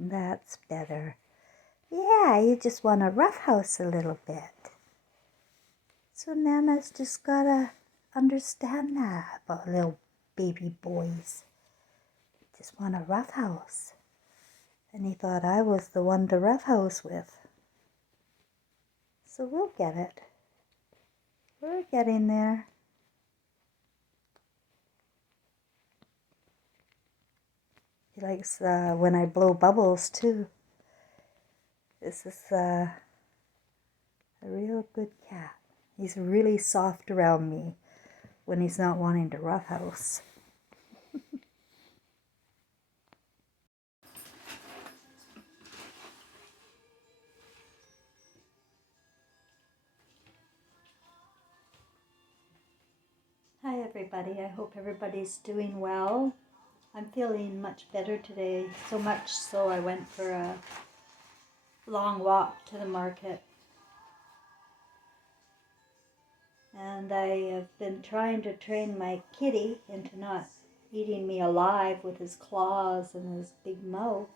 That's better. Yeah, you just want to roughhouse a little bit. So Nana's just gotta understand that about little baby boys. Just want a roughhouse. And he thought I was the one to roughhouse with. So we'll get it. We're getting there. He likes when I blow bubbles too. This is a real good cat. He's really soft around me when he's not wanting to roughhouse. Hi everybody, I hope everybody's doing well. I'm feeling much better today, so much so I went for a long walk to the market. And I have been trying to train my kitty into not eating me alive with his claws and his big mouth.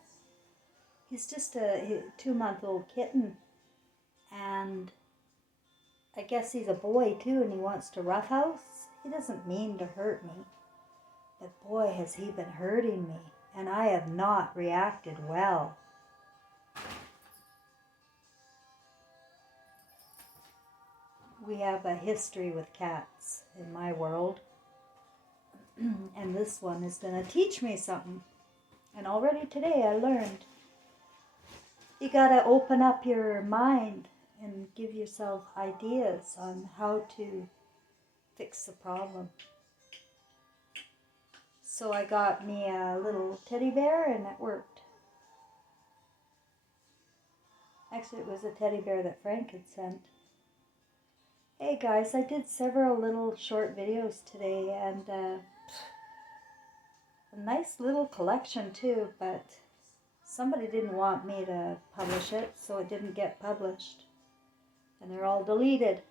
He's just a 2-month-old kitten, and I guess he's a boy too, and he wants to roughhouse. He doesn't mean to hurt me, but boy has he been hurting me, and I have not reacted well. We have a history with cats in my world, and this one is going to teach me something. And already today I learned you got to open up your mind and give yourself ideas on how to fix the problem. So I got me a little teddy bear and it worked. Actually, it was a teddy bear that Frank had sent. Hey guys, I did several little short videos today, and a nice little collection too, but somebody didn't want me to publish it, so it didn't get published. And they're all deleted.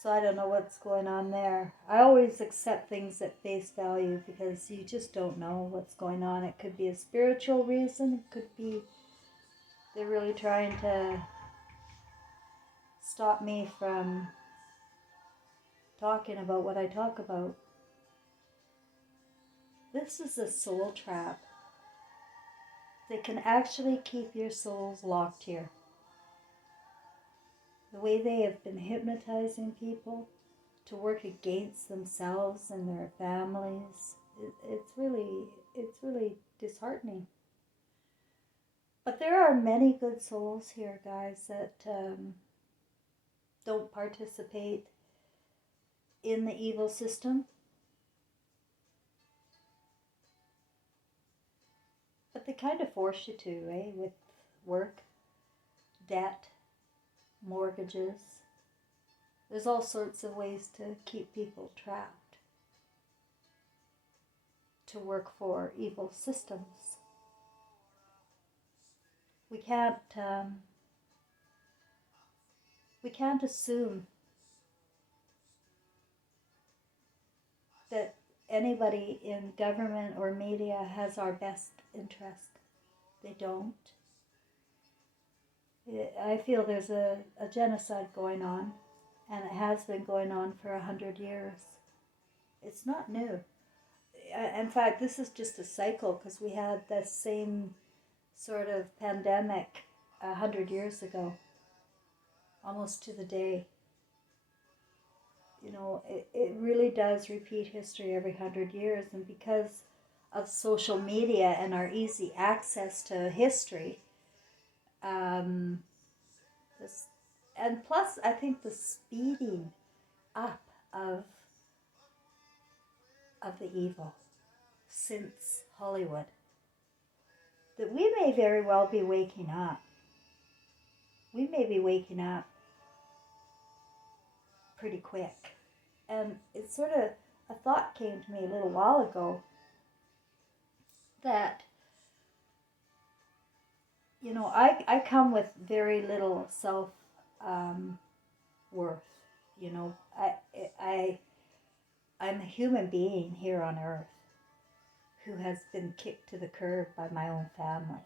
So I don't know what's going on there. I always accept things at face value because you just don't know what's going on. It could be a spiritual reason. It could be they're really trying to stop me from talking about what I talk about. This is a soul trap. They can actually keep your souls locked here. The way they have been hypnotizing people to work against themselves and their families, it's really disheartening. But there are many good souls here, guys, that don't participate in the evil system. But they kind of force you to, eh? With work, debt, mortgages. There's all sorts of ways to keep people trapped, to work for evil systems. We can't assume that anybody in government or media has our best interest. They don't. I feel there's a genocide going on, and it has been going on for 100 years. It's not new. In fact, this is just a cycle because we had the same sort of pandemic 100 years ago, almost to the day. You know, it really does repeat history every 100 years, and because of social media and our easy access to history, this, and plus I think the speeding up of the evil since Hollywood, that we may very well be waking up. We may be waking up pretty quick. And it's sort of, a thought came to me a little while ago that, you know, I come with very little self worth. You know, I'm a human being here on earth who has been kicked to the curb by my own family.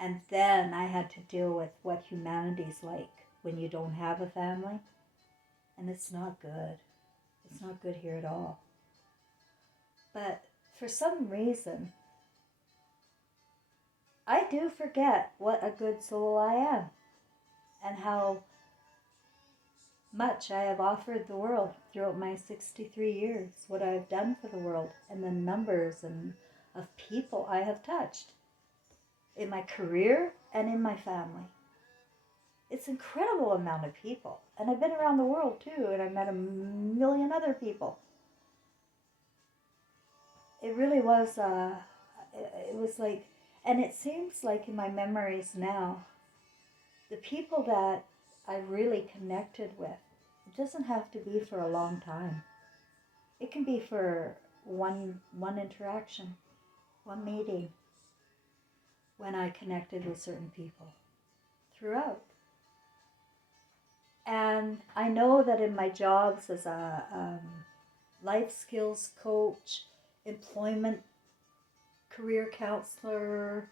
And then I had to deal with what humanity's like when you don't have a family. And it's not good. It's not good here at all. But for some reason, I do forget what a good soul I am and how much I have offered the world throughout my 63 years, what I've done for the world, and the numbers of people I have touched in my career and in my family. It's an incredible amount of people. And I've been around the world too, and I've met a million other people. It really was, it was like, and it seems like in my memories now, the people that I really connected with, it doesn't have to be for a long time. It can be for one interaction, one meeting, when I connected with certain people throughout. And I know that in my jobs as a life skills coach, employment career counselor,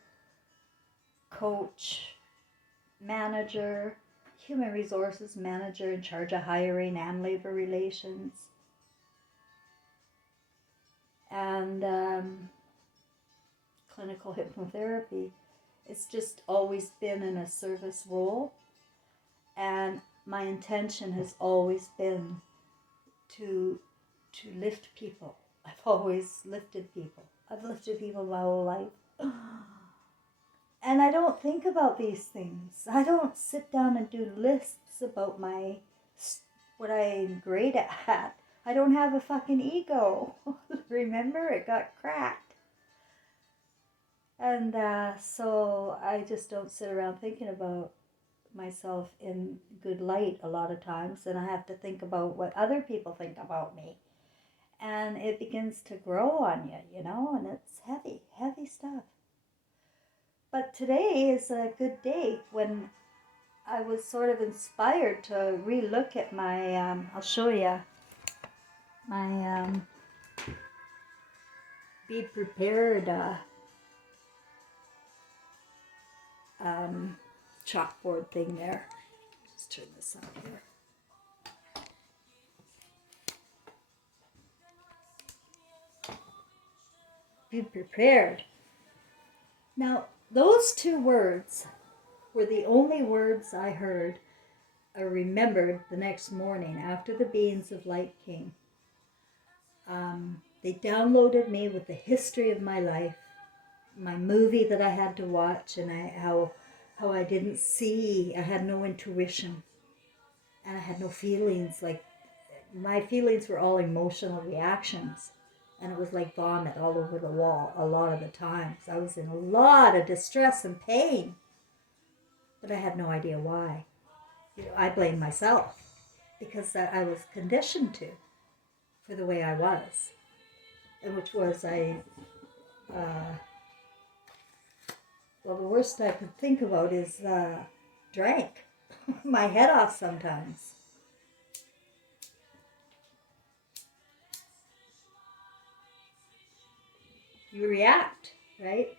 coach, manager, human resources manager in charge of hiring and labor relations, and clinical hypnotherapy. It's just always been in a service role, and my intention has always been to lift people. I've always lifted people. I've lifted people my whole life. And I don't think about these things. I don't sit down and do lists about what I'm great at. I don't have a fucking ego. Remember, it got cracked. And so I just don't sit around thinking about myself in good light a lot of times. And I have to think about what other people think about me. And it begins to grow on you, you know, and it's heavy, heavy stuff. But today is a good day when I was sort of inspired to relook at my, I'll show you, my Be Prepared chalkboard thing there. Let's turn this up here. Be prepared. Now, those two words were the only words I heard or remembered the next morning after the beams of light came. They downloaded me with the history of my life, my movie that I had to watch, and how I didn't see, I had no intuition, and I had no feelings. Like, my feelings were all emotional reactions, and it was like vomit all over the wall a lot of the times. I was in a lot of distress and pain, but I had no idea why. You know, I blamed myself because I was conditioned to, for the way I was, and which was well, the worst I could think about is drank my head off sometimes. You react, right?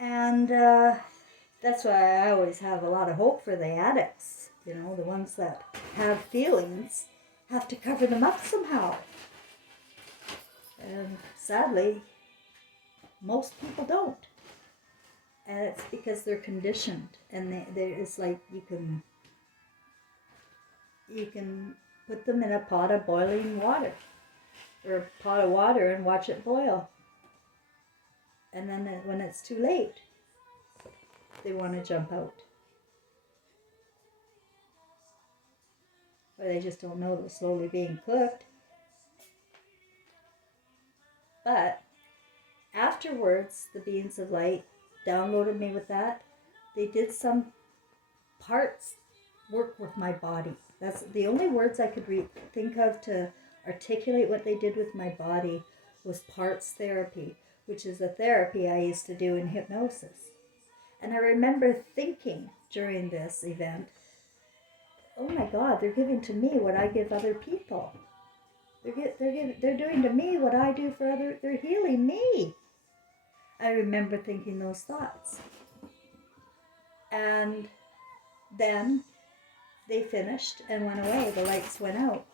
And that's why I always have a lot of hope for the addicts. You know, the ones that have feelings have to cover them up somehow. And sadly, most people don't. And it's because they're conditioned. And it's like you can put them in a pot of boiling water. Or a pot of water and watch it boil. And then when it's too late, they want to jump out. Or they just don't know they're slowly being cooked. But afterwards, the beings of light downloaded me with that. They did some parts work with my body. That's the only words I could think of to articulate what they did with my body was parts therapy, which is a therapy I used to do in hypnosis. And I remember thinking during this event, oh my God, they're giving to me what I give other people. They're doing to me what I do for others. They're healing me. I remember thinking those thoughts. And then they finished and went away. The lights went out.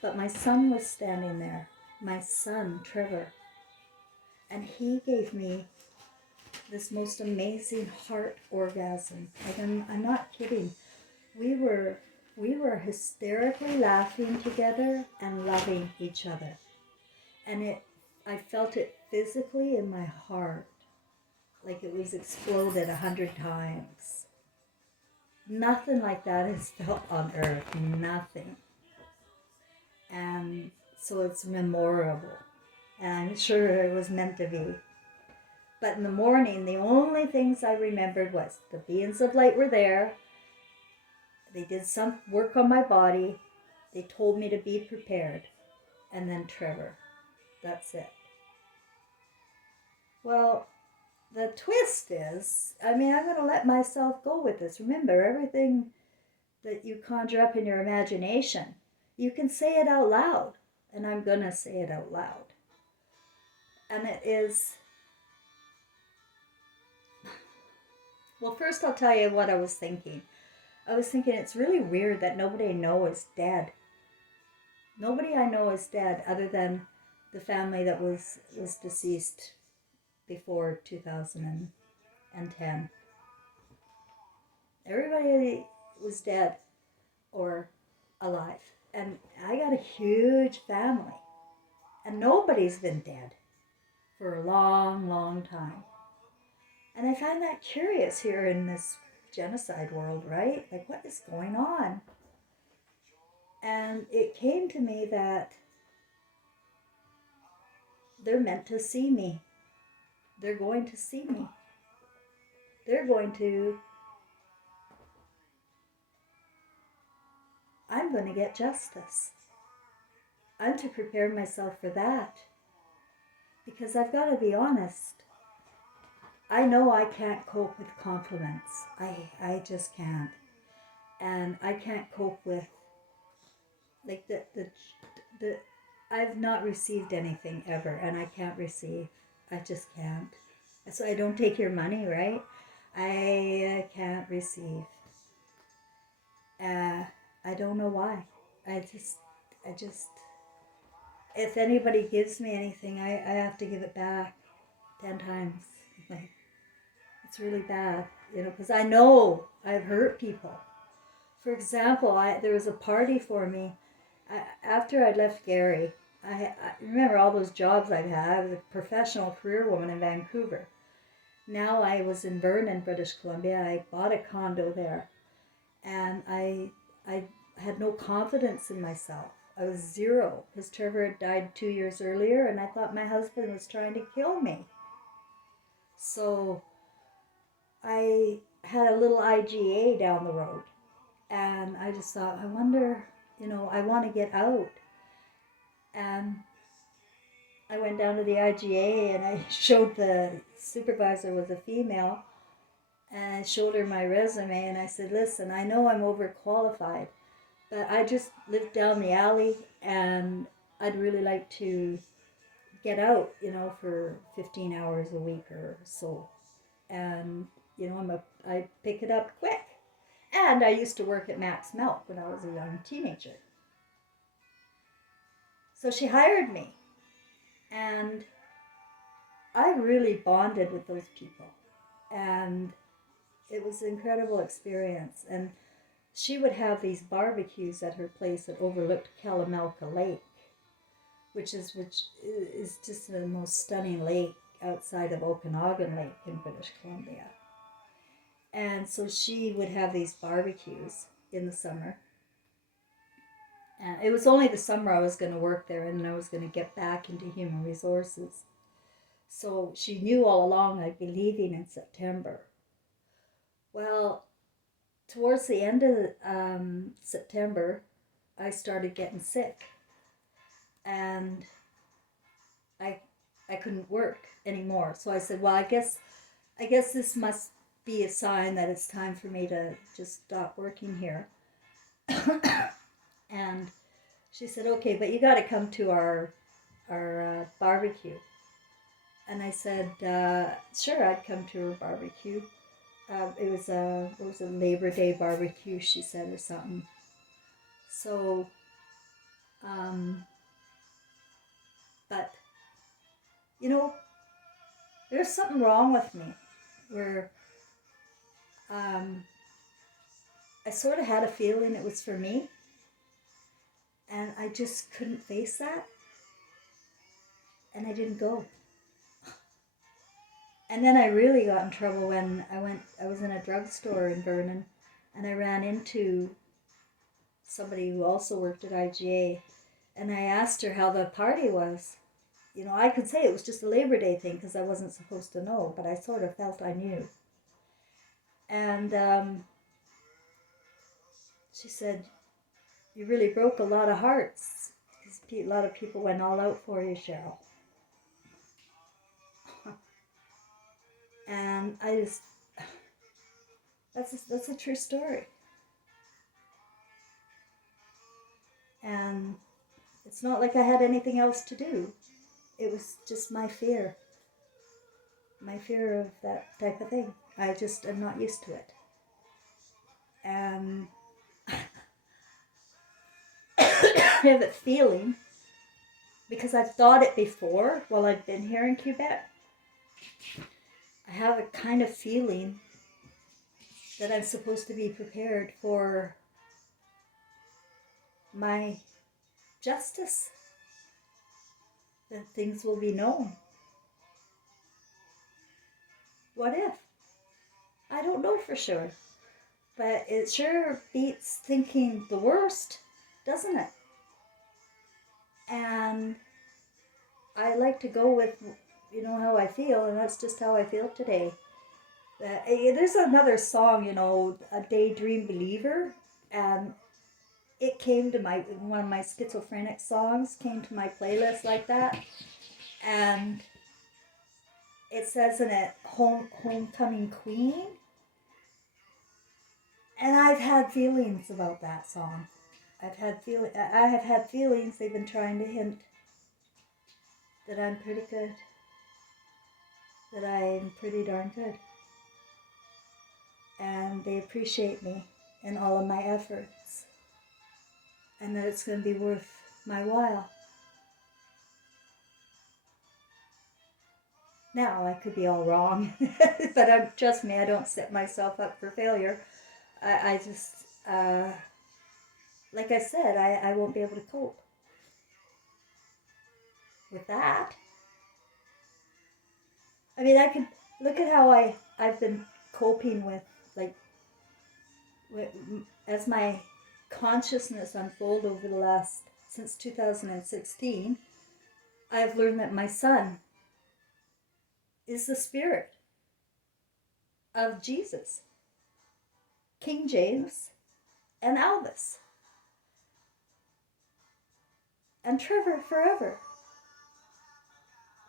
But my son was standing there. My son, Trevor. And he gave me this most amazing heart orgasm. Like I'm not kidding. We were hysterically laughing together and loving each other. And I felt it physically in my heart, like it was exploded 100 times. Nothing like that is felt on earth, nothing. And so it's memorable. And I'm sure it was meant to be. But in the morning, the only things I remembered was the beings of light were there. They did some work on my body. They told me to be prepared. And then Trevor. That's it. Well, the twist is, I'm going to let myself go with this. Remember, everything that you conjure up in your imagination, you can say it out loud. And I'm going to say it out loud. And it is, well, first I'll tell you what I was thinking. I was thinking it's really weird that nobody I know is dead. Nobody I know is dead other than the family that was deceased before 2010. Everybody was dead or alive. And I got a huge family. And nobody's been dead for a long, long time. And I find that curious here in this genocide world, right? Like, what is going on? And it came to me that they're meant to see me. They're going to see me. I'm going to get justice. I'm to prepare myself for that. Because I've got to be honest. I know I can't cope with compliments. I just can't. And I can't cope with, like, the I've not received anything ever, and I can't receive. I just can't. So I don't take your money, right? I can't receive. I don't know why. I just, if anybody gives me anything, I have to give it back 10 times. Like, it's really bad, because I know I've hurt people. For example, there was a party for me after I left Gary. I remember all those jobs I've had. I was a professional career woman in Vancouver. Now I was in Vernon, British Columbia. I bought a condo there. And I had no confidence in myself. I was zero because Trevor had died 2 years earlier and I thought my husband was trying to kill me. So I had a little IGA down the road. And I just thought, I wonder, I want to get out. And I went down to the IGA and I showed the supervisor was a female. And I showed her my resume and I said, listen, I know I'm overqualified, but I just live down the alley and I'd really like to get out, for 15 hours a week or so. And, I pick it up quick. And I used to work at Max Milk when I was a young teenager. So she hired me. And I really bonded with those people. And it was an incredible experience. And she would have these barbecues at her place that overlooked Kalamalka Lake, which is just the most stunning lake outside of Okanagan Lake in British Columbia. And so she would have these barbecues in the summer. And it was only the summer I was going to work there, and then I was going to get back into human resources. So she knew all along I'd be leaving in September. Well, towards the end of September, I started getting sick. And I couldn't work anymore. So I said, well, I guess this must be a sign that it's time for me to just stop working here. And She said, okay, but you got to come to our barbecue. And I said, sure, I'd come to her barbecue. It was a Labor Day barbecue, she said, or something. So, um, but you know, there's something wrong with me where um, I sort of had a feeling it was for me, and I just couldn't face that, and I didn't go. And then I really got in trouble when I was in a drugstore in Vernon, and I ran into somebody who also worked at IGA, and I asked her how the party was. You know, I could say it was just a Labor Day thing because I wasn't supposed to know, but I sort of felt I knew. And she said, you really broke a lot of hearts because a lot of people went all out for you, Cheryl. And I just, that's a true story. And it's not like I had anything else to do. It was just my fear of that type of thing. I just am not used to it. And I have a feeling, because I've thought it before while I've been here in Quebec, I have a kind of feeling that I'm supposed to be prepared for my justice, that things will be known. What if? I don't know for sure. But it sure beats thinking the worst, doesn't it? And I like to go with, how I feel, and that's just how I feel today. There's another song, A Daydream Believer, and it came to one of my schizophrenic songs came to my playlist like that, and it says in it, Homecoming Queen, and I've had feelings about that song. I have had feelings. They've been trying to hint that I'm pretty good, that I'm pretty darn good, and they appreciate me and all of my efforts, and that it's going to be worth my while. Now, I could be all wrong, but trust me, I don't set myself up for failure. I just, like I said, I won't be able to cope with that. I mean, I could look at how I've been coping with, like, as my consciousness unfold over the last, since 2016, I've learned that my son is the spirit of Jesus, King James, and Elvis, and Trevor forever.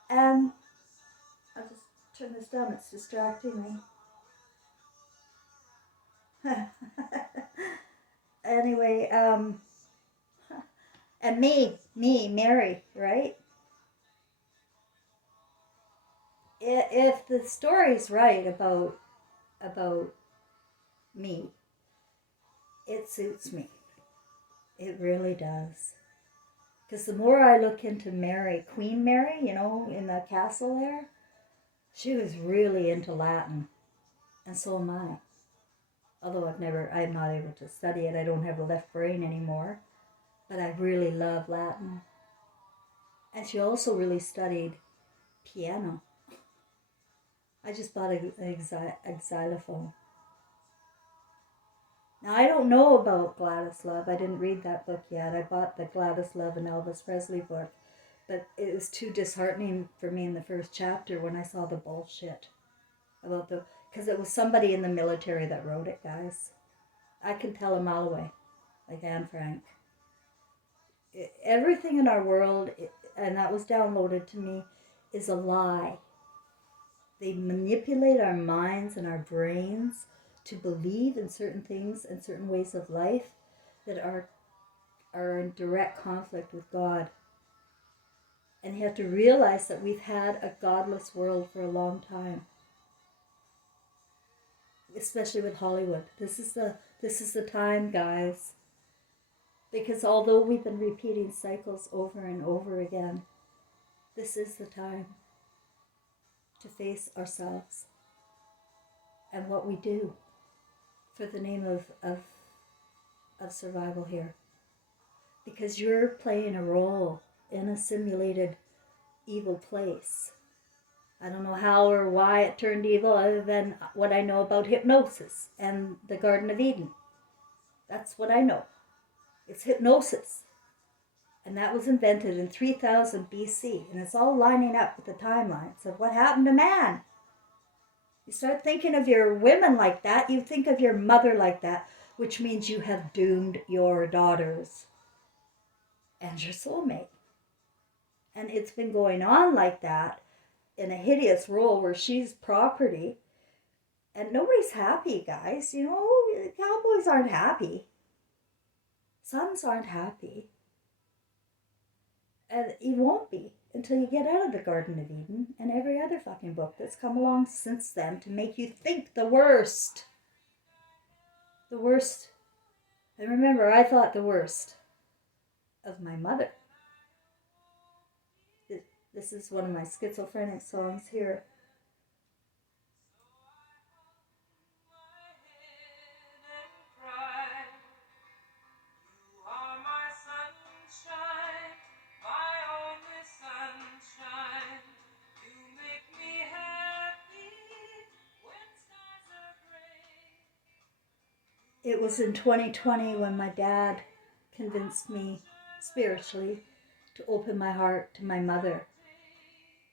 And I'll just turn this down, it's distracting me. Anyway, and Mary, right? If the story's right about me, it suits me. It really does. Because the more I look into Mary, Queen Mary, in the castle there, she was really into Latin, and so am I. Although I'm not able to study it. I don't have a left brain anymore, but I really love Latin. And she also really studied piano. I just bought a xylophone. Now, I don't know about Gladys Love. I didn't read that book yet. I bought the Gladys Love and Elvis Presley book, but it was too disheartening for me in the first chapter when I saw the bullshit about because it was somebody in the military that wrote it, guys. I can tell a mile away, like Anne Frank. Everything in our world, and that was downloaded to me, is a lie. They manipulate our minds and our brains to believe in certain things and certain ways of life that are are in direct conflict with God. And you have to realize that we've had a godless world for a long time, especially with Hollywood. This is the time, guys. Because although we've been repeating cycles over and over again, this is the time to face ourselves and what we do for the name of survival here. Because you're playing a role in a simulated evil place. I don't know how or why it turned evil other than what I know about hypnosis and the Garden of Eden. That's what I know. It's hypnosis. And that was invented in 3000 BC. And it's all lining up with the timelines of what happened to man. You start thinking of your women like that, you think of your mother like that, which means you have doomed your daughters and your soulmate. And it's been going on like that in a hideous role where she's property. And nobody's happy, guys. You know, cowboys aren't happy. Sons aren't happy. And you won't be until you get out of the Garden of Eden and every other fucking book that's come along since then to make you think the worst. The worst. And remember, I thought the worst of my mother. This is one of my schizophrenic songs here. It was in 2020 when my dad convinced me spiritually to open my heart to my mother,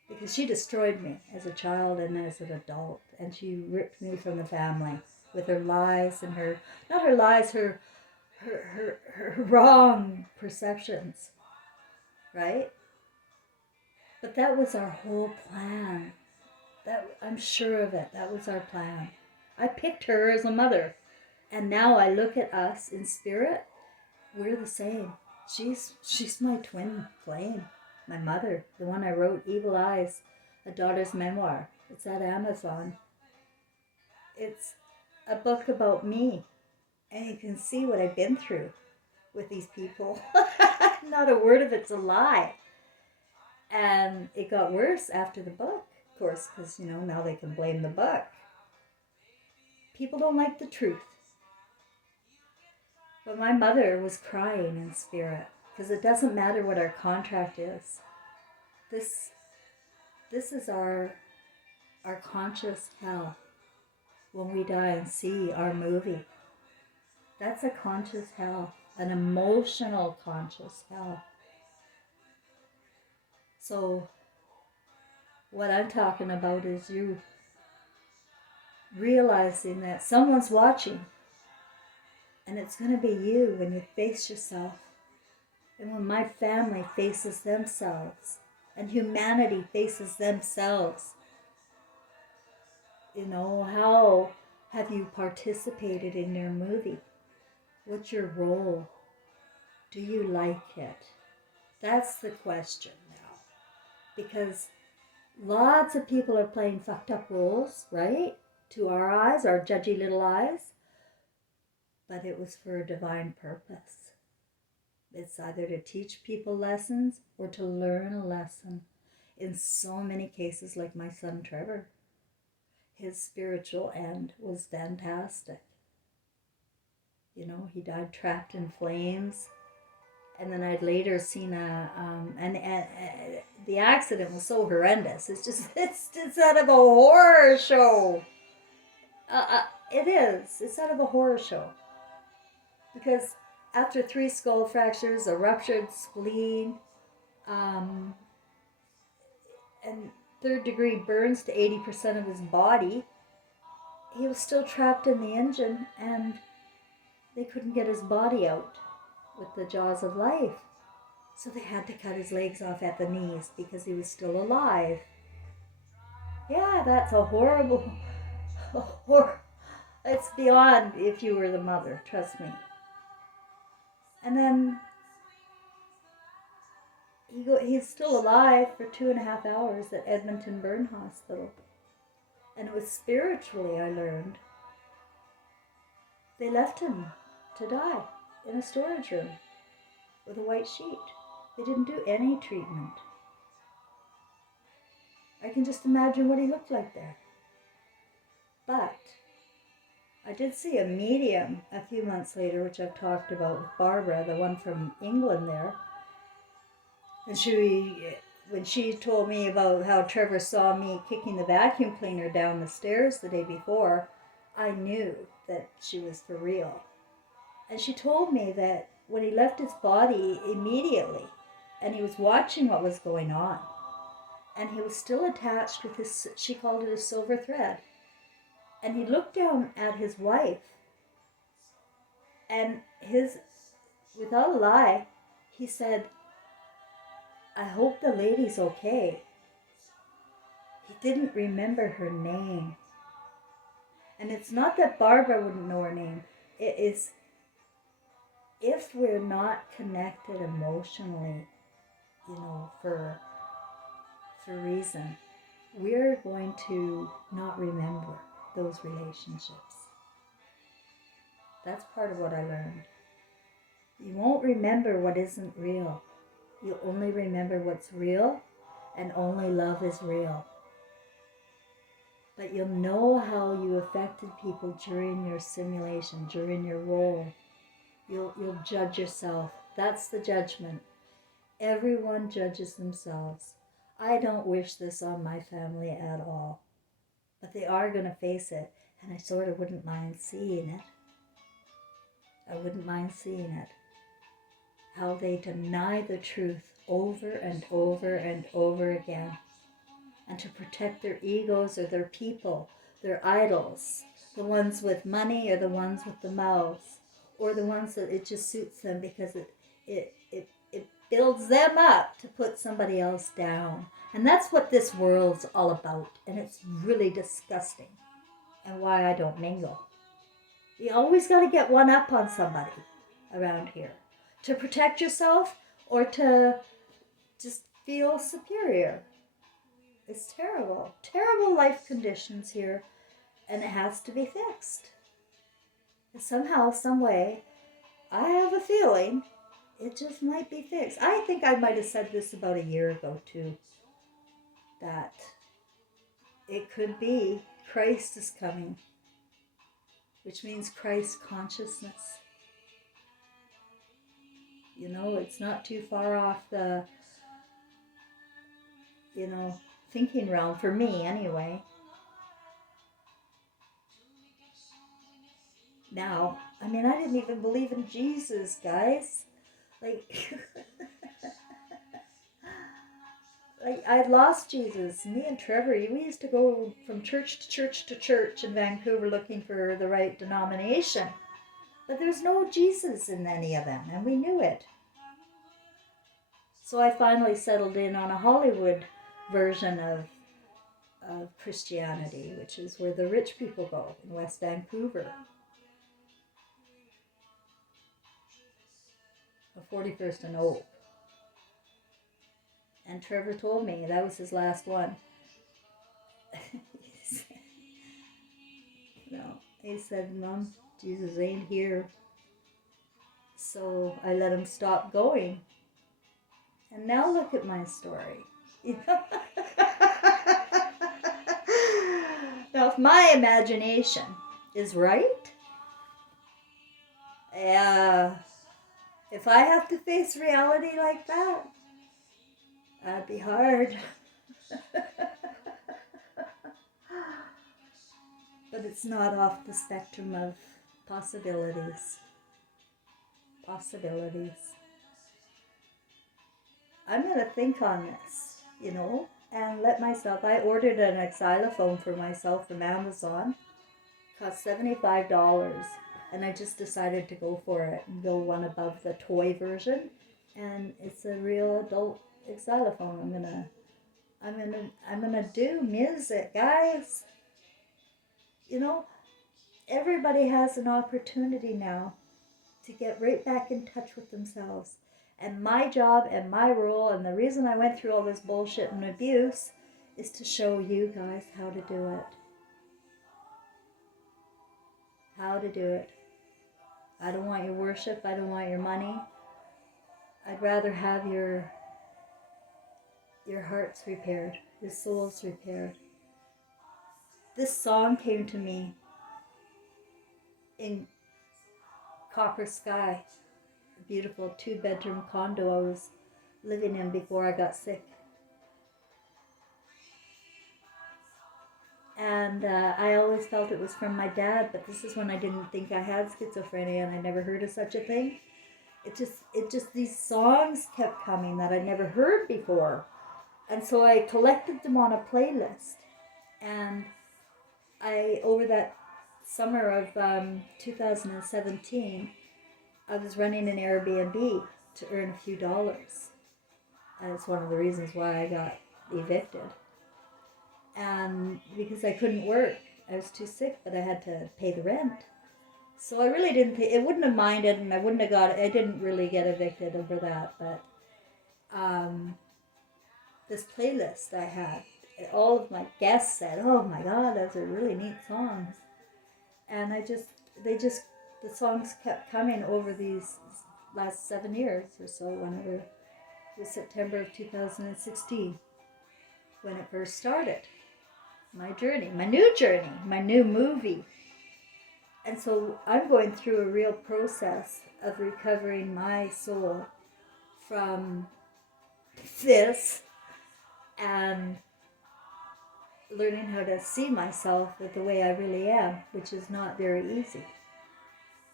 because she destroyed me as a child and as an adult, and she ripped me from the family with her lies and her, not her lies, her wrong perceptions, right? But that was our whole plan. That, I'm sure of it. That was our plan. I picked her as a mother. And now I look at us in spirit, we're the same. She's my twin flame, my mother, the one I wrote, Evil Eyes, A Daughter's Memoir. It's at Amazon. It's a book about me, and you can see what I've been through with these people. Not a word of it's a lie. And it got worse after the book, of course, because, you know, now they can blame the book. People don't like the truth. But my mother was crying in spirit, because it doesn't matter what our contract is. This is our conscious hell when we die and see our movie. That's a conscious hell, an emotional conscious hell. So what I'm talking about is you realizing that someone's watching, and it's going to be you when you face yourself. And when my family faces themselves, and humanity faces themselves, you know, how have you participated in their movie? What's your role? Do you like it? That's the question now. Because lots of people are playing fucked up roles, right? To our eyes, our judgy little eyes. But it was for a divine purpose. It's either to teach people lessons or to learn a lesson. In so many cases, like my son Trevor, his spiritual end was fantastic. You know, he died trapped in flames. And then I'd later seen the accident was so horrendous. It's out of a horror show. It is. It's out of a horror show. Because after 3 skull fractures, a ruptured spleen, and 3rd-degree burns to 80% of his body, he was still trapped in the engine, and they couldn't get his body out with the jaws of life. So they had to cut his legs off at the knees because he was still alive. Yeah, that's a horrible... It's beyond if you were the mother, trust me. And then he's still alive for 2.5 hours at Edmonton Burn Hospital. And it was spiritually, I learned. They left him to die in a storage room with a white sheet. They didn't do any treatment. I can just imagine what he looked like there. But I did see a medium a few months later, which I've talked about with Barbara, the one from England there. And when she told me about how Trevor saw me kicking the vacuum cleaner down the stairs the day before, I knew that she was for real. And she told me that when he left his body immediately, and he was watching what was going on, and he was still attached with his, she called it a silver thread, and he looked down at his wife, and without a lie, he said, I hope the lady's okay. He didn't remember her name. And it's not that Barbara wouldn't know her name. It is, if we're not connected emotionally, for reason, we're going to not remember those relationships. That's part of what I learned. You won't remember what isn't real. You'll only remember what's real, and only love is real. But you'll know how you affected people during your simulation, during your role. You'll judge yourself. That's the judgment. Everyone judges themselves. I don't wish this on my family at all. But they are going to face it, and I sort of wouldn't mind seeing it. I wouldn't mind seeing it. How they deny the truth over and over and over again. And to protect their egos or their people, their idols, the ones with money or the ones with the mouths, or the ones that it just suits them because it builds them up to put somebody else down. And that's what this world's all about. And it's really disgusting. And why I don't mingle. You always got to get one up on somebody around here. To protect yourself or to just feel superior. It's terrible. Terrible life conditions here. And it has to be fixed. And somehow, some way, I have a feeling it just might be fixed. I think I might have said this about a year ago too. That it could be Christ is coming. Which means Christ consciousness. It's not too far off the, thinking realm for me anyway. Now, I didn't even believe in Jesus, guys. I'd lost Jesus. Me and Trevor, we used to go from church to church to church in Vancouver looking for the right denomination. But there's no Jesus in any of them, and we knew it. So I finally settled in on a Hollywood version of Christianity, which is where the rich people go in West Vancouver. A 41st and Oak. And Trevor told me that was his last one. He said, Mom, Jesus ain't here. So I let him stop going. And now look at my story. Now, if my imagination is right, if I have to face reality like that, that'd be hard. But it's not off the spectrum of possibilities. I'm going to think on this, and let myself. I ordered an xylophone for myself from Amazon. It cost $75. And I just decided to go for it and go one above the toy version. And it's a real adult xylophone. I'm gonna do music, guys. Everybody has an opportunity now to get right back in touch with themselves And my job and my role, and the reason I went through all this bullshit and abuse, is to show you guys how to do it. How to do it. I don't want your worship. I don't want your money. I'd rather have your hearts repaired, your souls repaired. This song came to me in Copper Sky, a beautiful 2-bedroom condo I was living in before I got sick. And I always felt it was from my dad, but this is when I didn't think I had schizophrenia and I never heard of such a thing. It just these songs kept coming that I never heard before. And so I collected them on a playlist. And over that summer of 2017, I was running an Airbnb to earn a few dollars. And it's one of the reasons why I got evicted. And because I couldn't work, I was too sick, but I had to pay the rent. So I really didn't pay, it wouldn't have minded, and I wouldn't have got, I didn't really get evicted over that, but this playlist I had, all of my guests said, oh my God, those are really neat songs. And the songs kept coming over these last 7 years or so, whenever it was September of 2016, when it first started. My journey, my new movie. And so I'm going through a real process of recovering my soul from this and learning how to see myself with the way I really am, which is not very easy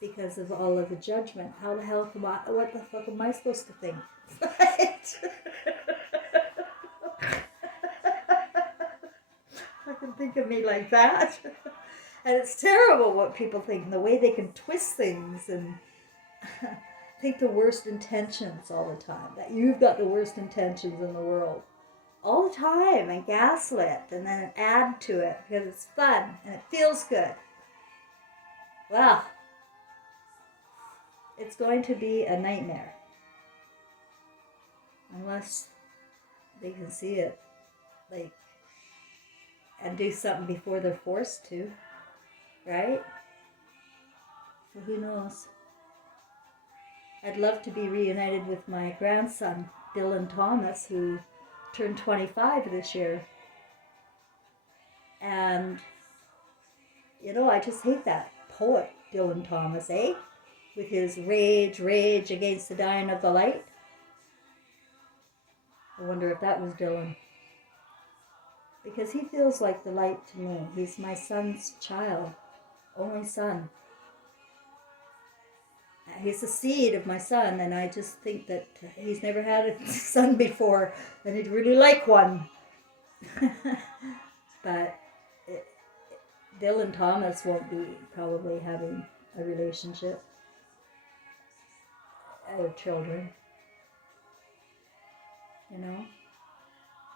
because of all of the judgment. How the hell what the fuck am I supposed to think? I can think of me like that. And it's terrible what people think and the way they can twist things and think the worst intentions all the time. That you've got the worst intentions in the world. All the time, and gaslit, and then add to it because it's fun and it feels good. Well, it's going to be a nightmare. Unless they can see it, and do something before they're forced to, right? So who knows? I'd love to be reunited with my grandson, Dylan Thomas, who turned 25 this year. And, I just hate that poet, Dylan Thomas, eh? With his rage against the dying of the light. I wonder if that was Dylan. Because he feels like the light to me. He's my son's child, only son. He's the seed of my son, and I just think that he's never had a son before, and he'd really like one. But Dylan Thomas won't be probably having a relationship or children.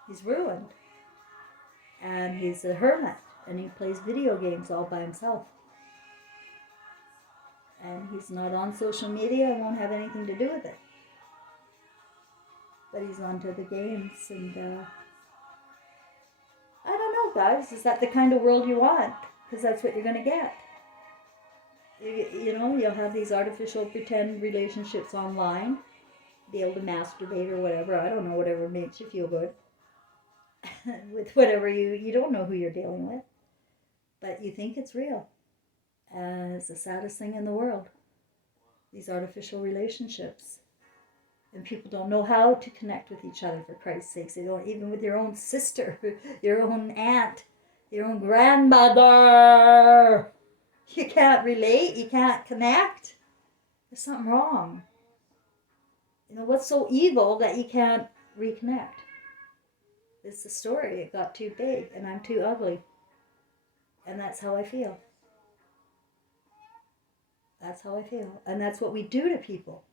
He's ruined. And he's a hermit, and he plays video games all by himself. And he's not on social media and won't have anything to do with it. But he's onto the games, and I don't know, guys. Is that the kind of world you want? Because that's what you're going to get. You'll have these artificial pretend relationships online, be able to masturbate or whatever. I don't know, whatever makes you feel good. With whatever you don't know who you're dealing with, but you think it's real. And it's the saddest thing in the world, these artificial relationships. And people don't know how to connect with each other, for Christ's sakes. They don't, even with your own sister, your own aunt, your own grandmother. You can't relate, you can't connect. There's something wrong. What's so evil that you can't reconnect? It's the story. It got too big and I'm too ugly. And that's how I feel. That's how I feel. And that's what we do to people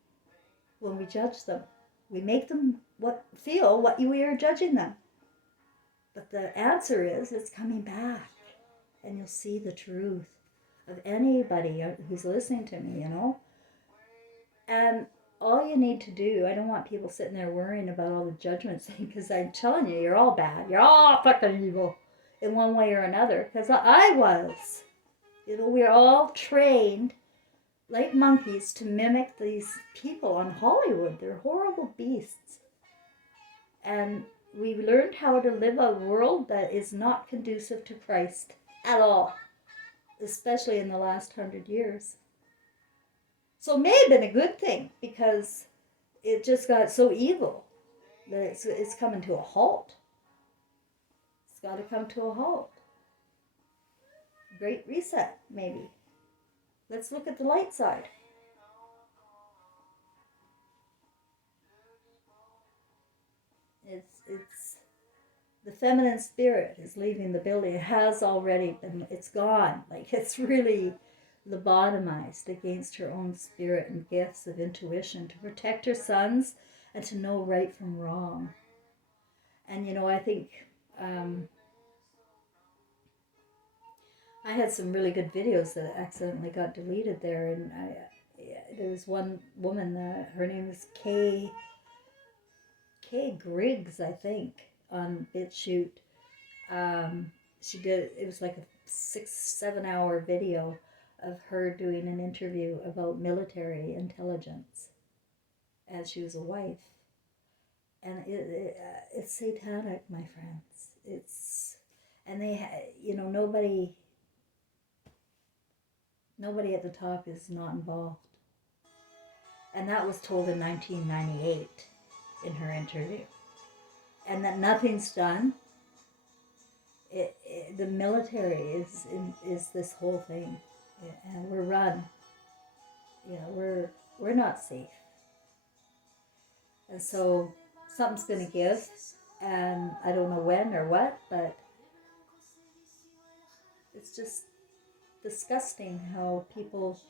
when we judge them. We make them feel what we are judging them. But the answer is, it's coming back. And you'll see the truth of anybody who's listening to me, And all you need to do, I don't want people sitting there worrying about all the judgments, because I'm telling you, you're all bad. You're all fucking evil in one way or another, because I was. We're all trained like monkeys to mimic these people on Hollywood. They're horrible beasts. And we learned how to live a world that is not conducive to Christ at all, especially in the last 100 years. So it may have been a good thing, because it just got so evil that it's coming to a halt. It's got to come to a halt. Great reset, maybe. Let's look at the light side. It's the feminine spirit is leaving the building. It has already been. It's gone. Like, it's really lobotomized against her own spirit and gifts of intuition to protect her sons and to know right from wrong. And I think I had some really good videos that accidentally got deleted there, and there was one woman. Her name is Kay Griggs, I think, on BitChute. She did. It was like a 6-7 hour video of her doing an interview about military intelligence as she was a wife, and it's satanic, my friends. And nobody at the top is not involved, and that was told in 1998 in her interview, and that nothing's done. The military is this whole thing, and we're run. We're not safe, and so something's going to give, and I don't know when or what, but it's just disgusting how people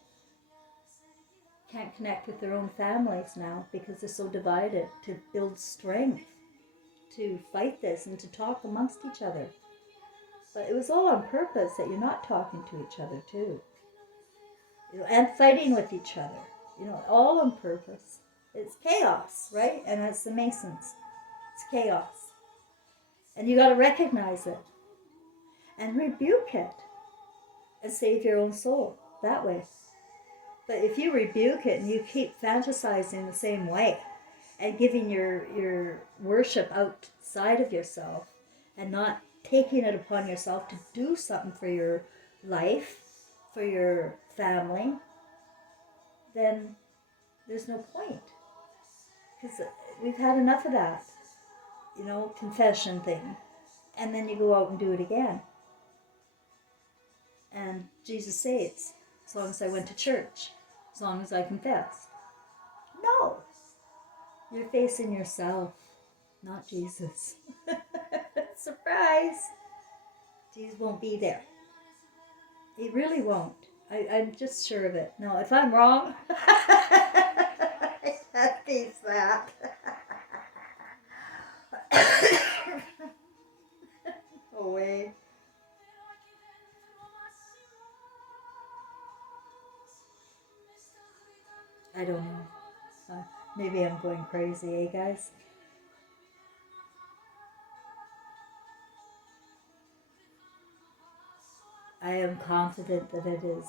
can't connect with their own families now because they're so divided, to build strength to fight this and to talk amongst each other. But it was all on purpose that you're not talking to each other too, and fighting with each other, all on purpose. It's chaos, right? And it's the Masons. It's chaos. And you got to recognize it and rebuke it and save your own soul that way. But if you rebuke it and you keep fantasizing the same way and giving your worship outside of yourself and not taking it upon yourself to do something for your life, for your family, then there's no point. Because we've had enough of that, confession thing. And then you go out and do it again. And Jesus saves, as long as I went to church, as long as I confessed. No. You're facing yourself, not Jesus. Surprise! Jesus won't be there. He really won't. I'm just sure of it. Now, if I'm wrong, I can't face that. No way. I don't know. Maybe I'm going crazy, guys? I am confident that it is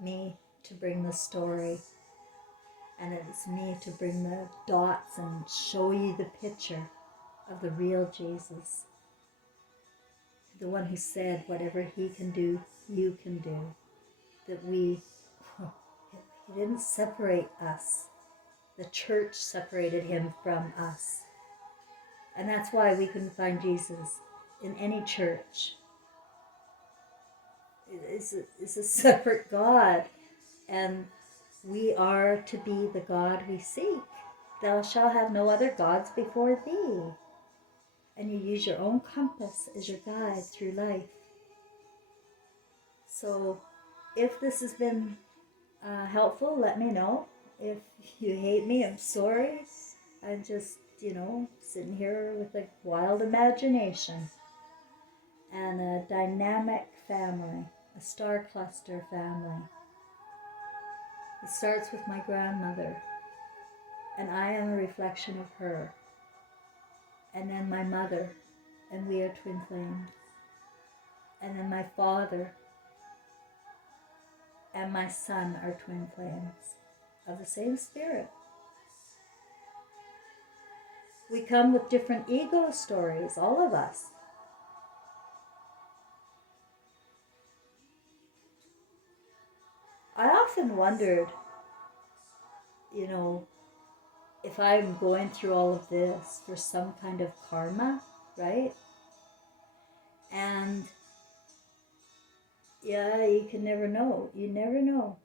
me to bring the story, and it's me to bring the dots and show you the picture of the real Jesus, the one who said whatever he can do, you can do. That he didn't separate us. The church separated him from us. And that's why we couldn't find Jesus in any church. It's a separate God, and we are to be the God we seek. Thou shalt have no other gods before thee. And you use your own compass as your guide through life. So if this has been helpful, let me know. If you hate me, I'm sorry. I'm just, sitting here with a wild imagination and a dynamic family, a star cluster family. It starts with my grandmother, and I am a reflection of her. And then my mother, and we are twin flames. And then my father and my son are twin flames of the same spirit. We come with different ego stories, all of us. I often wondered, if I'm going through all of this for some kind of karma, right? And yeah, you can never know. You never know.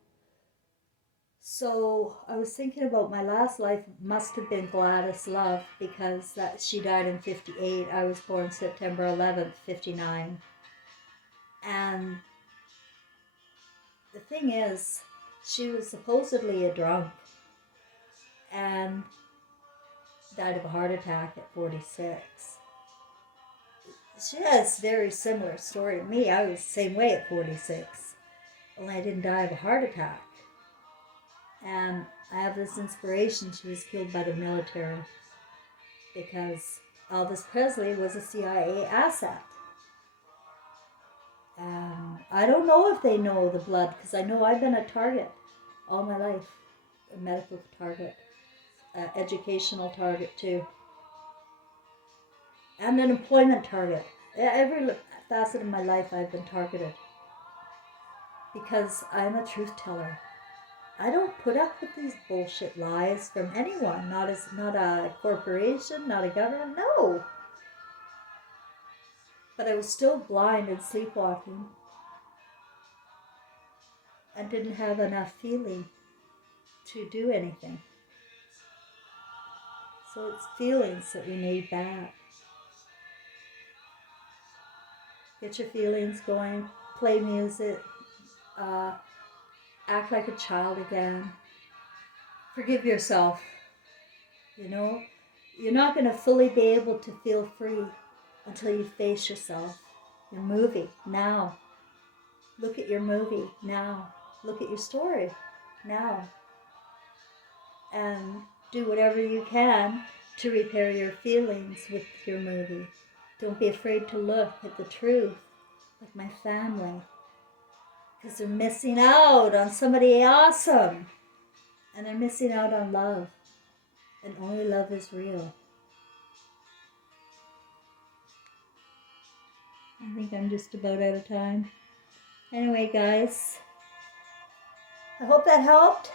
So I was thinking about my last life must have been Gladys Love, because she died in 58. I was born September 11th, 59. And the thing is, she was supposedly a drunk and died of a heart attack at 46. She has a very similar story to me. I was the same way at 46, only I didn't die of a heart attack. And I have this inspiration. She was killed by the military because Elvis Presley was a CIA asset. I don't know if they know the blood, because I know I've been a target all my life, a medical target, educational target too, and an employment target. Every facet of my life I've been targeted because I'm a truth teller. I don't put up with these bullshit lies from anyone, not a corporation, not a government, no. But I was still blind and sleepwalking and didn't have enough feeling to do anything. So it's feelings that we need back. Get your feelings going, play music, act like a child again. Forgive yourself. You're not going to fully be able to feel free until you face yourself. Your movie, now. Look at your movie, now. Look at your story, now. And do whatever you can to repair your feelings with your movie. Don't be afraid to look at the truth, like my family, because they're missing out on somebody awesome, and they're missing out on love, and only love is real. I think I'm just about out of time. Anyway, guys, I hope that helped.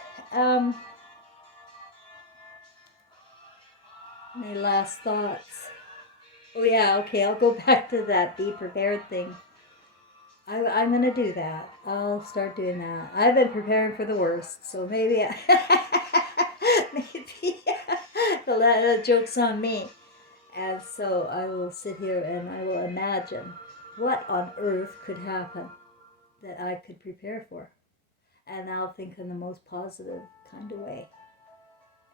Any last thoughts? Oh yeah, okay, I'll go back to that be prepared thing. I'm going to do that. I'll start doing that. I've been preparing for the worst, so maybe maybe the joke's on me. And so I will sit here and I will imagine what on earth could happen that I could prepare for. And I'll think in the most positive kind of way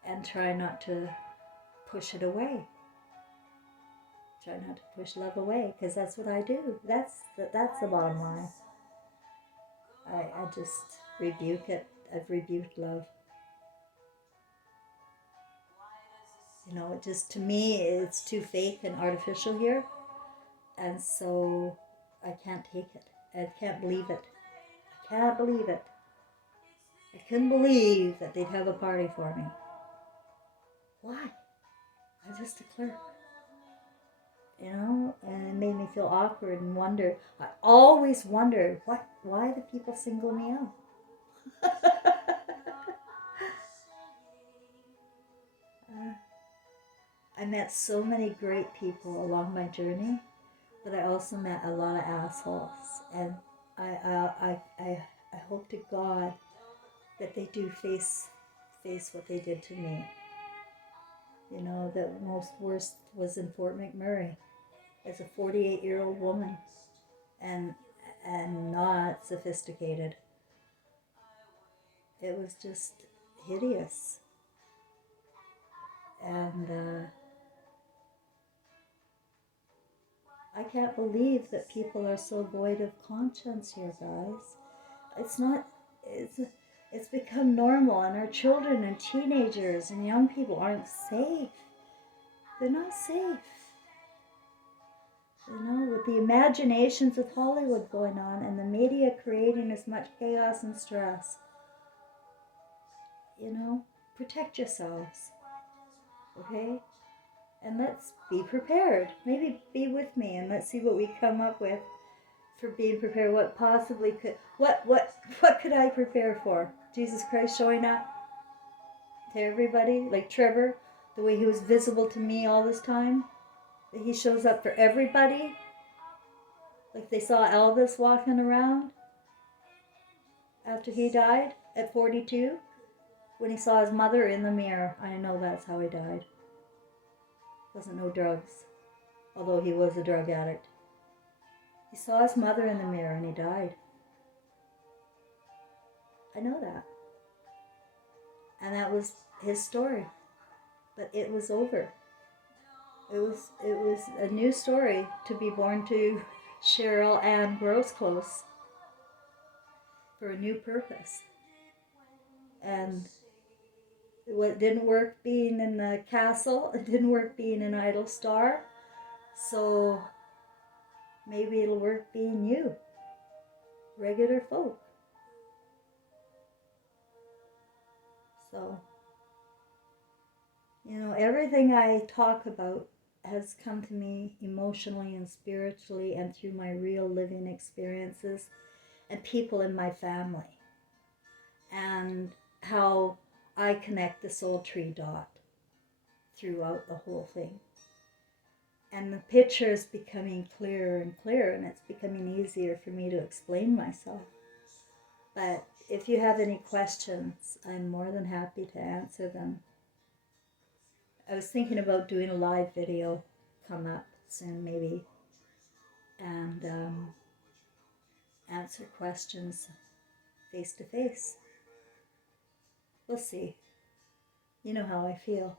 and try not to push it away. Try not to push love away, because that's what I do. That's the bottom line. I just rebuke it. I've rebuked love. It just, to me, it's too fake and artificial here. And so I can't take it. I can't believe it. I can't believe it. I couldn't believe that they'd have a party for me. Why? I'm just a clerk. And it made me feel awkward and wonder. I always wondered, why do people single me out? I met so many great people along my journey, but I also met a lot of assholes. And I hope to God that they do face what they did to me. The most worst was in Fort McMurray as a 48-year-old woman and not sophisticated. It was just hideous. And I can't believe that people are so void of conscience here, guys. It's It's become normal, and our children and teenagers and young people aren't safe. They're not safe. You know, with the imaginations of Hollywood going on and the media creating as much chaos and stress, you know, protect yourselves, okay? And let's be prepared. Maybe be with me and let's see what we come up with for being prepared. What possibly could, what could I prepare for? Jesus Christ showing up to everybody, like Trevor, the way he was visible to me all this time, that he shows up for everybody, like they saw Elvis walking around after he died at 42, when he saw his mother in the mirror. I know that's how he died. Wasn't no drugs, although he was a drug addict. He saw his mother in the mirror and he died. I know that. And that was his story. But it was over. It was a new story to be born to Cheryl Ann Grosclose for a new purpose. And it didn't work being in the castle. It didn't work being an idol star. So maybe it'll work being you, regular folk. So, you know, everything I talk about has come to me emotionally and spiritually and through my real living experiences and people in my family, and how I connect the soul tree dot throughout the whole thing. And the picture is becoming clearer and clearer, and it's becoming easier for me to explain myself. But if you have any questions, I'm more than happy to answer them. I was thinking about doing a live video come up soon, maybe, and answer questions face to face. We'll see. You know how I feel.